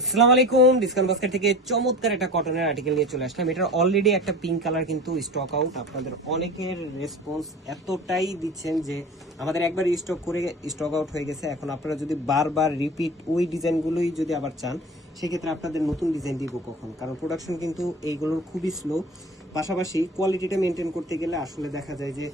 আসসালামু আলাইকুম। Discount basket থেকে চমৎকার একটা কটনের আর্টিকেল নিয়ে চলে আসলাম। এটার অলরেডি একটা পিঙ্ক কালার কিন্তু স্টক আউট। আপনাদের অনেকের রেসপন্স এতটাই দিচ্ছেন যে আমাদের একবার স্টক করে স্টক আউট হয়ে গেছে। এখন আপনারা যদি বারবার রিপিট ওই ডিজাইনগুলোই যদি আবার চান, সেক্ষেত্রে আপনাদের নতুন ডিজাইন দিব কখন, কারণ প্রোডাকশন কিন্তু এইগুলোর খুবই স্লো। পাশাপাশি কোয়ালিটিটা মেনটেন করতে গেলে আসলে দেখা যায় যে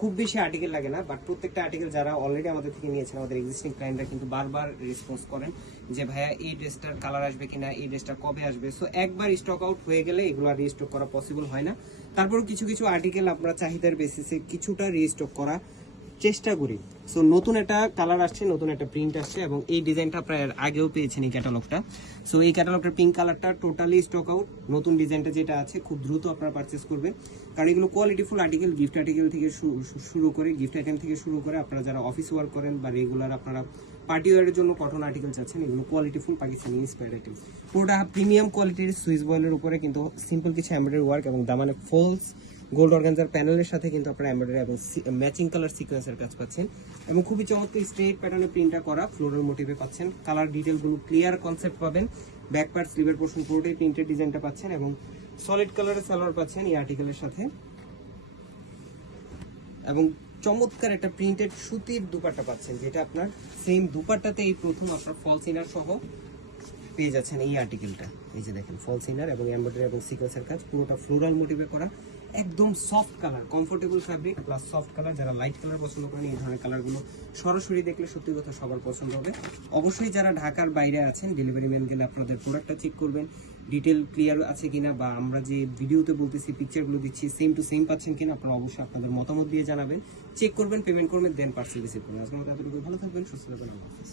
খুব বেশি আর্টিকেল লাগে না, বাট প্রত্যেকটা আর্টিকেল যারা অলরেডি আমাদের থেকে নিয়েছেন, আমাদের এক্সিস্টিং ক্লায়েন্টরা কিন্তু বারবার রেসপন্স করেন যে ভাইয়া এই ড্রেসটার কালার আসবে কিনা, এই ড্রেসটা কবে আসবে। সো একবার স্টক আউট হয়ে গেলে এগুলো আর রিস্টক করা পসিবল হয় না। তারপরও কিছু কিছু আর্টিকেল আমরা চাহিদার বেসিসে কিছুটা রিস্টক করা চেষ্টা করি। সো নতুন একটা কালার আসছে, নতুন একটা প্রিন্ট আসছে, এবং এই ডিজাইনটা আপনার আগেও পেয়েছেন এই ক্যাটালগটা। সো এই ক্যাটালগটার পিঙ্ক কালারটা টোটালি স্টক আউট। নতুন ডিজাইনটা যেটা আছে খুব দ্রুত আপনারা পারচেস করবেন, কারণ এগুলো কোয়ালিটিফুল আর্টিকেল, গিফট আর্টিকেল থেকে শুরু করে গিফট আইটেম থেকে শুরু করে আপনারা যারা অফিস ওয়ার্ক করেন বা রেগুলার আপনারা পার্টি ওয়ারের জন্য কটন আর্টিকেল চাচ্ছেন, এগুলো কোয়ালিটিফুল পাকিস্তানি ইন্সপায়ার্ড আইটেম। পুরোটা প্রিমিয়াম কোয়ালিটির সুইস বয়েলের উপরে কিন্তু সিম্পল কিছু এমব্রয়ডারি ওয়ার্ক এবং দামানে ফলস গোল্ড অর্গানজার প্যানেলের সাথে কিন্তু আপনারা এমব্রয়ডারি এবং ম্যাচিং কালার সিকোয়েন্সের কাজ পাচ্ছেন, এবং খুবই চমৎকার স্ট্রেট প্যাটার্নে প্রিন্টটা করা ফ্লোরাল মোটিভে পাচ্ছেন। কালার ডিটেলগুলো ক্লিয়ার কনসেপ্ট পাবেন। ব্যাক পার্ট স্লিভের পোর্শন পুরোটাই প্রিন্টেড ডিজাইনটা পাচ্ছেন, এবং সলিড কালারের সালোয়ার পাচ্ছেন এই আর্টিকেলের সাথে, এবং চমৎকার একটা প্রিন্টেড সুতির দুপাট্টা পাচ্ছেন, যেটা আপনার সেম দুপাট্টাতে এই প্রথম আপনার ফলস ইনার সহ পেয়ে যাচ্ছেন এই আর্টিকেলটা। এই যে দেখেন ফলস ইনার এবং এমব্রয়ডারি এবং সিকোয়েন্সের কাজ, পুরোটা ফ্লোরাল মোটিভে করা, একদম soft colour, comfortable fabric plus soft colour. যারা লাইট কালার পছন্দ করেন, এই ধরনের কালারগুলো সরাসরি দেখলে সত্যি কথা সবার পছন্দ হবে। অবশ্যই যারা ঢাকার বাইরে আছেন, ডেলিভারি ম্যান গেলে আপনাদের প্রোডাক্টটা চেক করবেন, ডিটেল ক্লিয়ার আছে কিনা, বা আমরা যে ভিডিওতে বলতেছি পিকচারগুলো দিচ্ছি সেম টু সেম পাচ্ছেন কিনা, আপনারা অবশ্যই আপনাদের মতামত দিয়ে জানাবেন। চেক করবেন, পেমেন্ট করবেন, দেন পার্সেল রিসিভ করবেন। আজকের মতো এতটুকু, ভালো থাকবেন, সুস্থ থাকবেন, আল্লাহ হাফেজ।